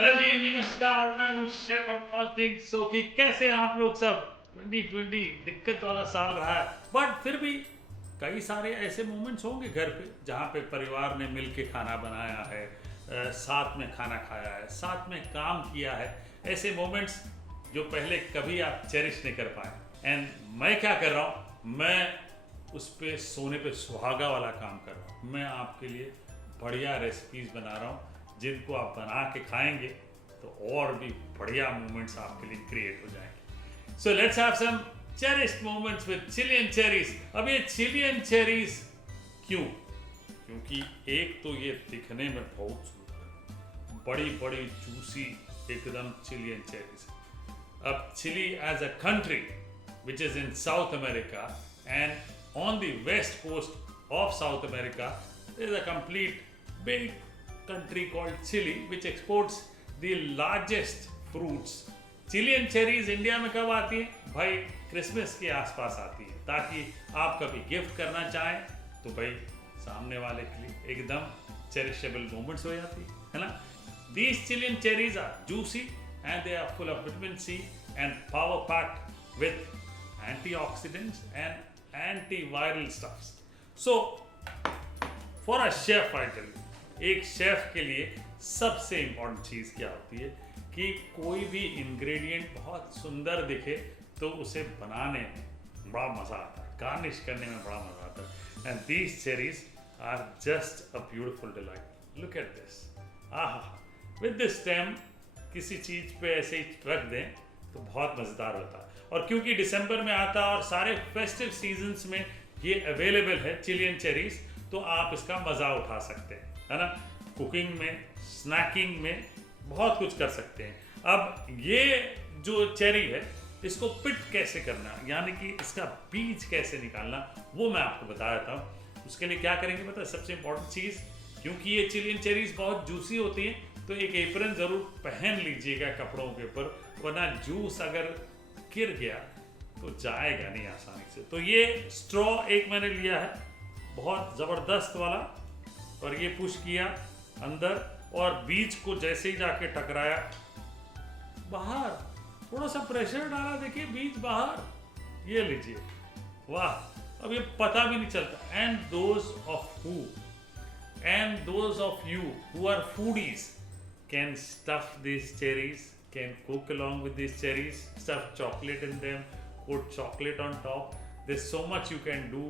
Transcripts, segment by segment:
अरे नमस्कार, मैं शेफ अरमान सिंह। कि कैसे हैं आप लोग सब। 2020 दिक्कत वाला साल रहा है, बट फिर भी कई सारे ऐसे मोमेंट्स होंगे घर पे जहाँ पे परिवार ने मिल के खाना बनाया है, साथ में खाना खाया है, साथ में काम किया है। ऐसे मोमेंट्स जो पहले कभी आप चेरिश नहीं कर पाए। एंड मैं क्या कर रहा हूँ, मैं उस पे सोने पे सुहागा वाला काम कर रहा हूँ। मैं आपके लिए बढ़िया रेसिपीज बना रहा हूँ जिनको आप बना के खाएंगे तो और भी बढ़िया मोमेंट्स आपके लिए क्रिएट हो जाएंगे। So let's have some cherished moments with Chilean cherries. अब ये चिलियन चेरीज क्यों? क्योंकि एक तो ये दिखने में बहुत सुंदर है, बड़ी बड़ी जूसी एकदम चिलियन चेरीज। अब Chile as a country which is in South America, and on the west coast of South America there is a complete big country called Chile which exports the largest fruits. Chilean cherries India में कब आती है भाई? क्रिसमस के आसपास आती है, ताकि आप कभी गिफ्ट करना चाहें तो भाई सामने वाले के लिए एकदम चेरिशेबल मोमेंट्स हो जाती है ना। These Chilean cherries are juicy and they are full of vitamin C and power packed with antioxidants and antiviral stuffs. So, for a chef, I tell you, एक शेफ के लिए सबसे इम्पोर्टेंट चीज़ क्या होती है कि कोई भी इंग्रेडिएंट बहुत सुंदर दिखे तो उसे बनाने में बड़ा मज़ा आता है, गार्निश करने में बड़ा मज़ा आता है। And these cherries are just a beautiful delight. Look at this. Aha, with this stem किसी चीज़ पे ऐसे ही रख दें तो बहुत मज़ेदार होता है। और क्योंकि दिसंबर में आता है और सारे फेस्टिव सीजन्स में ये अवेलेबल है चिलियन चेरीज, तो आप इसका मज़ा उठा सकते हैं, है ना। कुकिंग में, स्नैकिंग में बहुत कुछ कर सकते हैं। अब ये जो चेरी है इसको पिट कैसे करना, यानी कि इसका बीज कैसे निकालना, वो मैं आपको बता देता हूँ। उसके लिए क्या करेंगे पता है? सबसे इम्पोर्टेंट चीज़, क्योंकि ये चिलियन चेरीज बहुत जूसी होती हैं तो एक एप्रन ज़रूर पहन लीजिएगा कपड़ों के ऊपर, वरना जूस अगर गिर गया तो जाएगा नहीं आसानी से। तो ये स्ट्रॉ एक मैंने लिया है, बहुत ज़बरदस्त वाला, और ये पुश किया अंदर और बीज को जैसे ही जाके टकराया बाहर, थोड़ा सा प्रेशर डाला, देखिए बीज बाहर। ये लीजिए, वाह। अब ये पता भी नहीं चलता। And those of you who are foodies can stuff these cherries, can cook along with these cherries, stuff chocolate in them, put chocolate on top. There's so much you can do.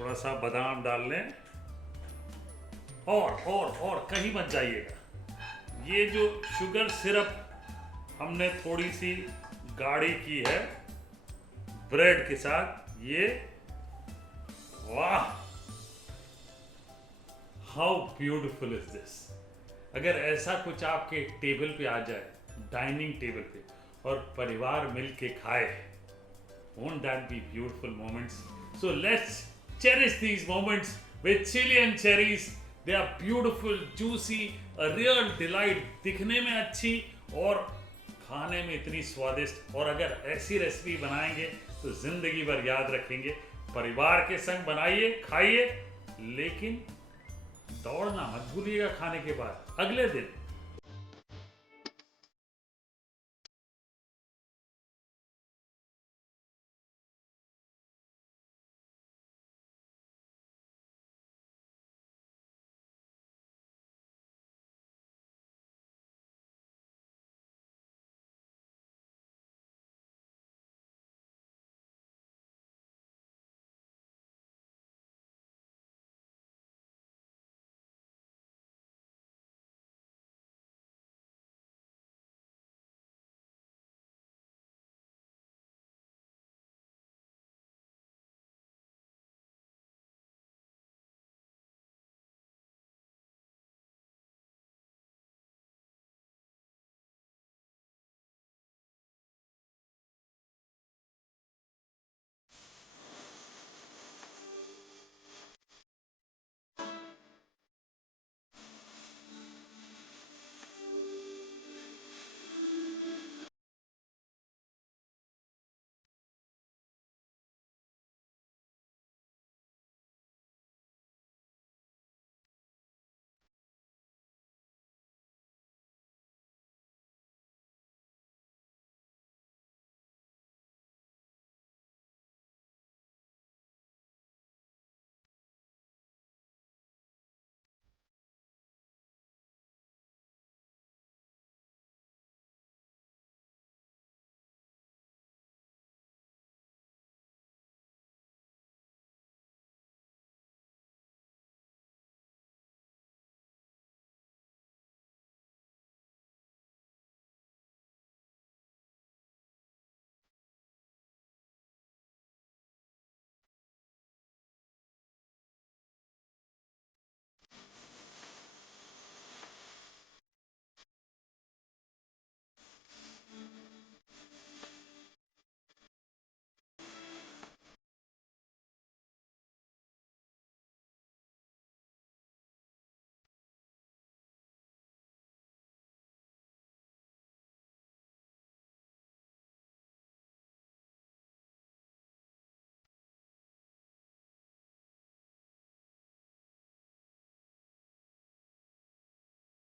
थोड़ा सा बादाम डाल लें और कहीं मत जाइएगा। ये जो शुगर सिरप हमने थोड़ी सी गाढ़ी की है ब्रेड के साथ, ये वाह, हाउ ब्यूटीफुल इज दिस। अगर ऐसा कुछ आपके टेबल पे आ जाए, डाइनिंग टेबल पे, और परिवार मिल के खाए, won't that be beautiful moments? So let's cherish these moments with chili and cherries. They are beautiful, juicy, a real delight. दिखने में अच्छी और खाने में इतनी स्वादिष्ट। और अगर ऐसी रेसिपी बनाएंगे तो जिंदगी भर याद रखेंगे। परिवार के संग बनाइए, खाइए, लेकिन दौड़ना मत भूलिएगा खाने के बाद। अगले दिन